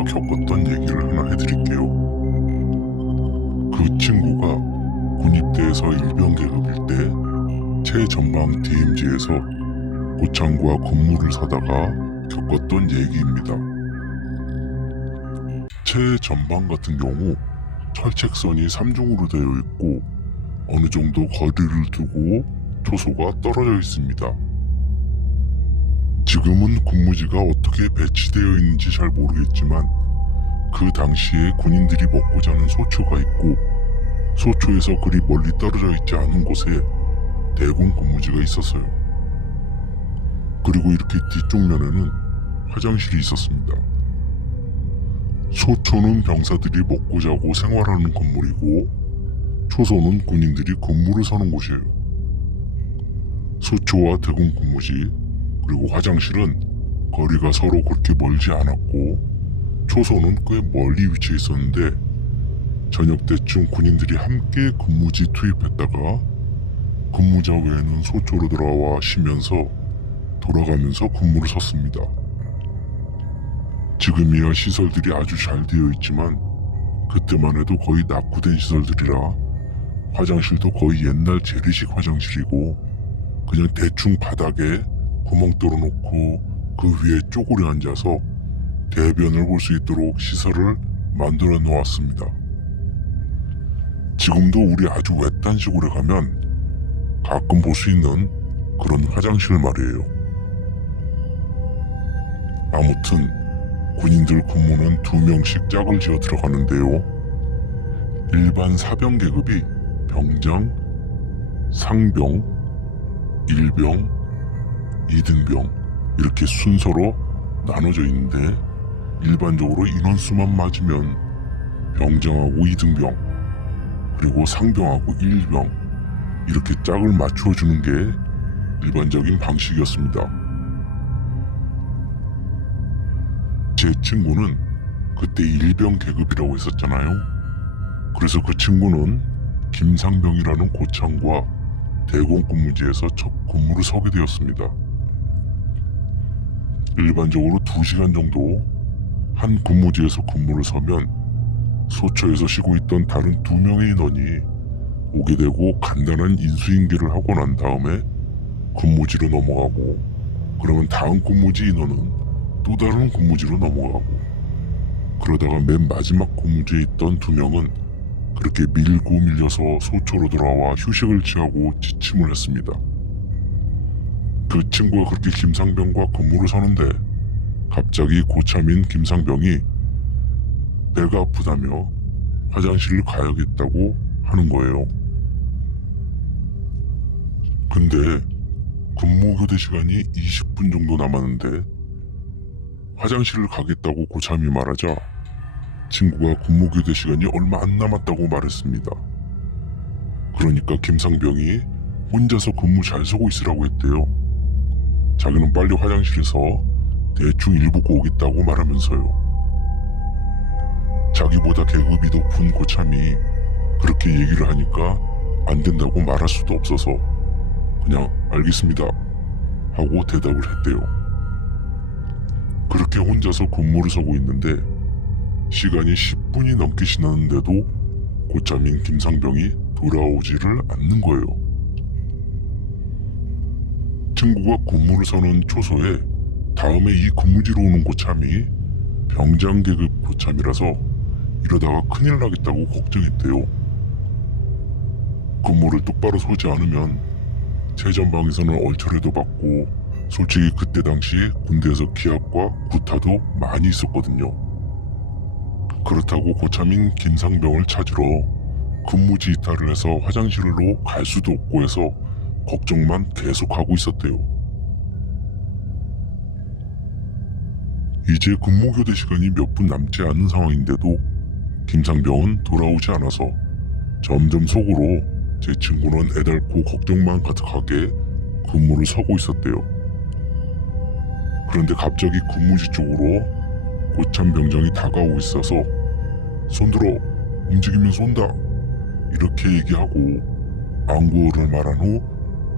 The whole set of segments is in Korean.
근무지에서 겪었던 얘기를 하나 해드릴게요. 그 친구가 군입대에서 일병 계급일 때 최전방 DMZ에서 고창과 근무를 서다가 겪었던 얘기입니다. 최전방 같은 경우 철책선이 3중으로 되어 있고 어느 정도 거리를 두고 초소가 떨어져 있습니다. 지금은 근무지가 어떻게 배치되어 있는지 잘 모르겠지만 그 당시에 군인들이 먹고 자는 소초가 있고 소초에서 그리 멀리 떨어져 있지 않은 곳에 대군 근무지가 있었어요. 그리고 이렇게 뒤쪽 면에는 화장실이 있었습니다. 소초는 병사들이 먹고 자고 생활하는 건물이고 초소는 군인들이 근무를 서는 곳이에요. 소초와 대군 근무지 그리고 화장실은 거리가 서로 그렇게 멀지 않았고 초소는 꽤 멀리 위치해 있었는데 저녁 때쯤 군인들이 함께 근무지 투입했다가 근무자 외에는 소초로 돌아와 쉬면서 돌아가면서 근무를 섰습니다. 지금이야 시설들이 아주 잘 되어 있지만 그때만 해도 거의 낙후된 시설들이라 화장실도 거의 옛날 재래식 화장실이고 그냥 대충 바닥에 구멍 뚫어놓고 그 위에 쪼그려 앉아서 대변을 볼 수 있도록 시설을 만들어 놓았습니다. 지금도 우리 아주 외딴 시골에 가면 가끔 볼 수 있는 그런 화장실 말이에요. 아무튼 군인들 근무는 2명씩 짝을 지어 들어가는데요. 일반 사병 계급이 병장, 상병, 일병, 이등병 이렇게 순서로 나눠져 있는데 일반적으로 인원수만 맞으면 병장하고 이등병 그리고 상병하고 일병 이렇게 짝을 맞춰주는 게 일반적인 방식이었습니다. 제 친구는 그때 일병 계급이라고 했었잖아요. 그래서 그 친구는 김상병이라는 고창과 대공 근무지에서 첫 근무를 서게 되었습니다. 일반적으로 2시간 정도 한 근무지에서 근무를 서면 소처에서 쉬고 있던 다른 2명의 인원이 오게 되고 간단한 인수인계를 하고 난 다음에 근무지로 넘어가고 그러면 다음 근무지 인원은 또 다른 근무지로 넘어가고 그러다가 맨 마지막 근무지에 있던 2명은 그렇게 밀고 밀려서 소초로 돌아와 휴식을 취하고 지침을 했습니다. 그 친구가 그렇게 김상병과 근무를 서는데 갑자기 고참인 김상병이 배가 아프다며 화장실을 가야겠다고 하는 거예요. 근데 근무 교대 시간이 20분 정도 남았는데 화장실을 가겠다고 고참이 말하자 친구가 근무 교대 시간이 얼마 안 남았다고 말했습니다. 그러니까 김상병이 혼자서 근무 잘 서고 있으라고 했대요. 자기는 빨리 화장실에서 대충 일 보고 오겠다고 말하면서요. 자기보다 계급이 높은 고참이 그렇게 얘기를 하니까 안 된다고 말할 수도 없어서 그냥 알겠습니다 하고 대답을 했대요. 그렇게 혼자서 근무를 서고 있는데 시간이 10분이 넘게 지났는데도 고참인 김상병이 돌아오지를 않는 거예요. 친구가 근무를 서는 초소에 다음에 이 근무지로 오는 고참이 병장 계급 고참이라서 이러다가 큰일 나겠다고 걱정했대요. 근무를 똑바로 서지 않으면 최전방에서는 얼차려도 받고 솔직히 그때 당시에 군대에서 기합과 구타도 많이 있었거든요. 그렇다고 고참인 김상병을 찾으러 근무지 이탈을 해서 화장실로 갈 수도 없고 해서 걱정만 계속하고 있었대요. 이제 근무교대 시간이 몇 분 남지 않은 상황인데도 김상병은 돌아오지 않아서 점점 속으로 제 친구는 애달고 걱정만 가득하게 근무를 서고 있었대요. 그런데 갑자기 근무지 쪽으로 고참 병장이 다가오고 있어서 손들어 움직이면 쏜다 이렇게 얘기하고 안구어를 말한 후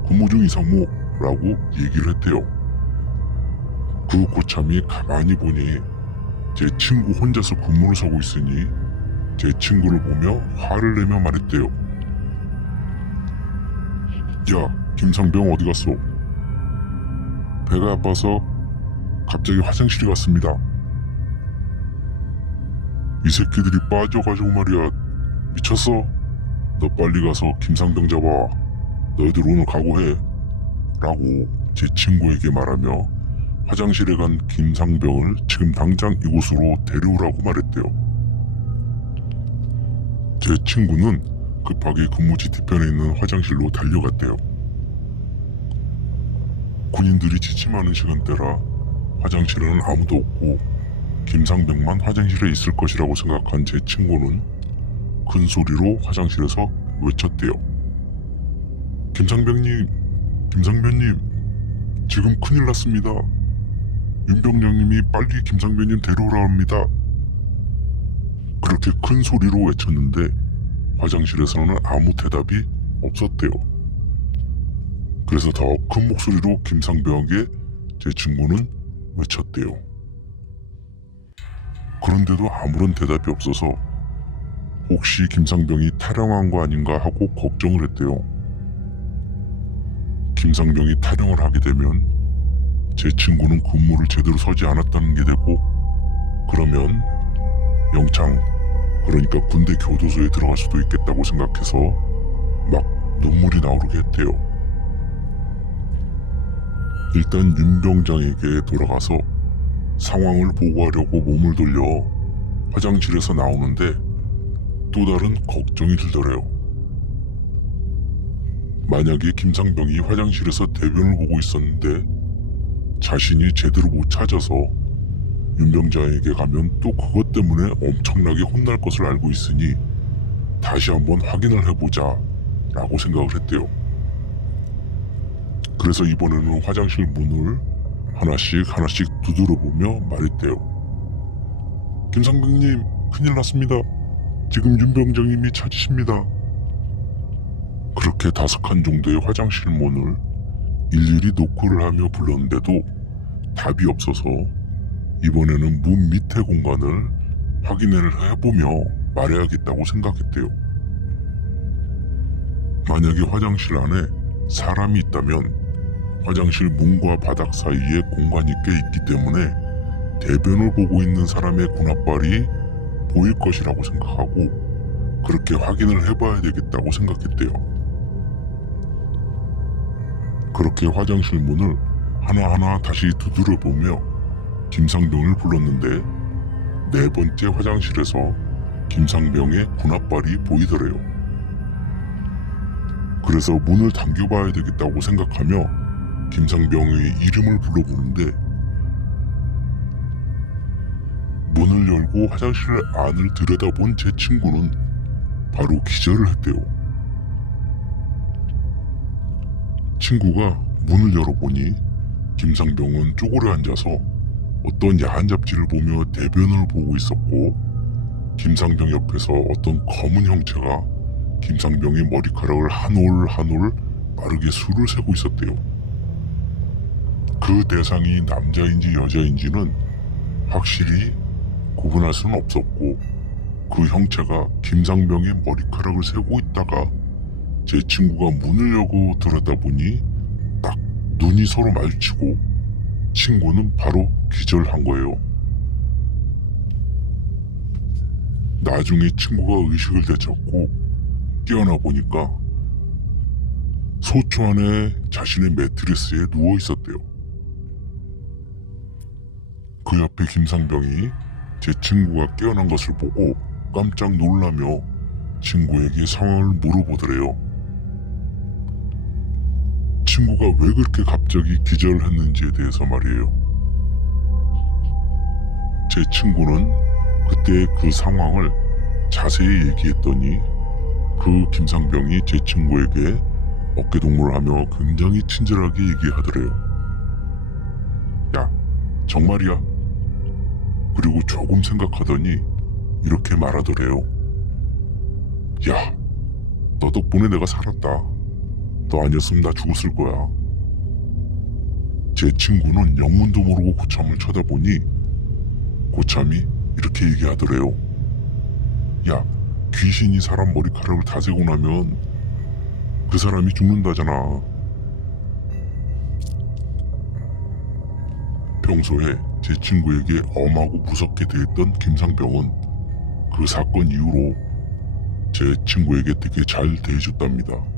근무 중 이상무라고 얘기를 했대요. 그 고참이 가만히 보니 제 친구 혼자서 근무를 서고 있으니 제 친구를 보며 화를 내며 말했대요. 야, 김상병 어디 갔어? 배가 아파서 갑자기 화장실에 갔습니다. 이 새끼들이 빠져가지고 말이야. 미쳤어? 너 빨리 가서 김상병 잡아. 너희들 오늘 각오해. 라고 제 친구에게 말하며 화장실에 간 김상병을 지금 당장 이곳으로 데려오라고 말했대요. 제 친구는 급하게 근무지 뒤편에 있는 화장실로 달려갔대요. 군인들이 지침하는 시간대라 화장실에는 아무도 없고 김상병만 화장실에 있을 것이라고 생각한 제 친구는 큰 소리로 화장실에서 외쳤대요. 김상병님, 지금 큰일 났습니다. 윤병장님이 빨리 김상병님 데려오라 합니다. 그렇게 큰 소리로 외쳤는데 화장실에서는 아무 대답이 없었대요. 그래서 더 큰 목소리로 김상병에게 제 친구는 외쳤대요. 그런데도 아무런 대답이 없어서 혹시 김상병이 탈영한 거 아닌가 하고 걱정을 했대요. 김상병이 탈영을 하게 되면 제 친구는 근무를 제대로 서지 않았다는 게 되고 그러면 영창, 그러니까 군대 교도소에 들어갈 수도 있겠다고 생각해서 막 눈물이 나오르게 했대요. 일단 윤병장에게 돌아가서 상황을 보고하려고 몸을 돌려 화장실에서 나오는데 또 다른 걱정이 들더래요. 만약에 김상병이 화장실에서 대변을 보고 있었는데 자신이 제대로 못 찾아서 윤병장에게 가면 또 그것 때문에 엄청나게 혼날 것을 알고 있으니 다시 한번 확인을 해보자 라고 생각을 했대요. 그래서 이번에는 화장실 문을 하나씩 두드려보며 말했대요. 김상병님, 큰일 났습니다. 지금 윤병장님이 찾으십니다. 그렇게 5칸 정도의 화장실 문을 일일이 노크를 하며 불렀는데도 답이 없어서 이번에는 문 밑에 공간을 확인을 해보며 말해야겠다고 생각했대요. 만약에 화장실 안에 사람이 있다면 화장실 문과 바닥 사이에 공간이 꽤 있기 때문에 대변을 보고 있는 사람의 군홧발이 보일 것이라고 생각하고 그렇게 확인을 해봐야 되겠다고 생각했대요. 그렇게 화장실 문을 하나하나 다시 두드려보며 김상병을 불렀는데 4번째 화장실에서 김상병의 군홧발이 보이더래요. 그래서 문을 당겨봐야 되겠다고 생각하며 김상병의 이름을 불러보는데 문을 열고 화장실 안을 들여다본 제 친구는 바로 기절을 했대요. 친구가 문을 열어보니 김상병은 쪼그려 앉아서 어떤 야한 잡지를 보며 대변을 보고 있었고 김상병 옆에서 어떤 검은 형체가 김상병의 머리카락을 한 올 한 올 빠르게 수를 세고 있었대요. 그 대상이 남자인지 여자인지는 확실히 구분할 수는 없었고 그 형체가 김상병의 머리카락을 세고 있다가 제 친구가 문을 열고 들여다보니 딱 눈이 서로 마주치고 친구는 바로 기절한 거예요. 나중에 친구가 의식을 되찾고 깨어나 보니까 소초 안에 자신의 매트리스에 누워 있었대요. 그 옆에 김상병이 제 친구가 깨어난 것을 보고 깜짝 놀라며 친구에게 상황을 물어보더래요. 친구가 왜 그렇게 갑자기 기절했는지에 대해서 말이에요. 제 친구는 그때 그 상황을 자세히 얘기했더니 그 김상병이 제 친구에게 어깨동무를 하며 굉장히 친절하게 얘기하더래요. 야, 정말이야? 그리고 조금 생각하더니 이렇게 말하더래요. 야, 너 덕분에 내가 살았다. 너 아니었으면 나 죽었을 거야. 제 친구는 영문도 모르고 고참을 쳐다보니 고참이 이렇게 얘기하더래요. 야, 귀신이 사람 머리카락을 다 세고 나면 그 사람이 죽는다잖아. 평소에 제 친구에게 엄하고 무섭게 대했던 김상병은 그 사건 이후로 제 친구에게 되게 잘 대해줬답니다.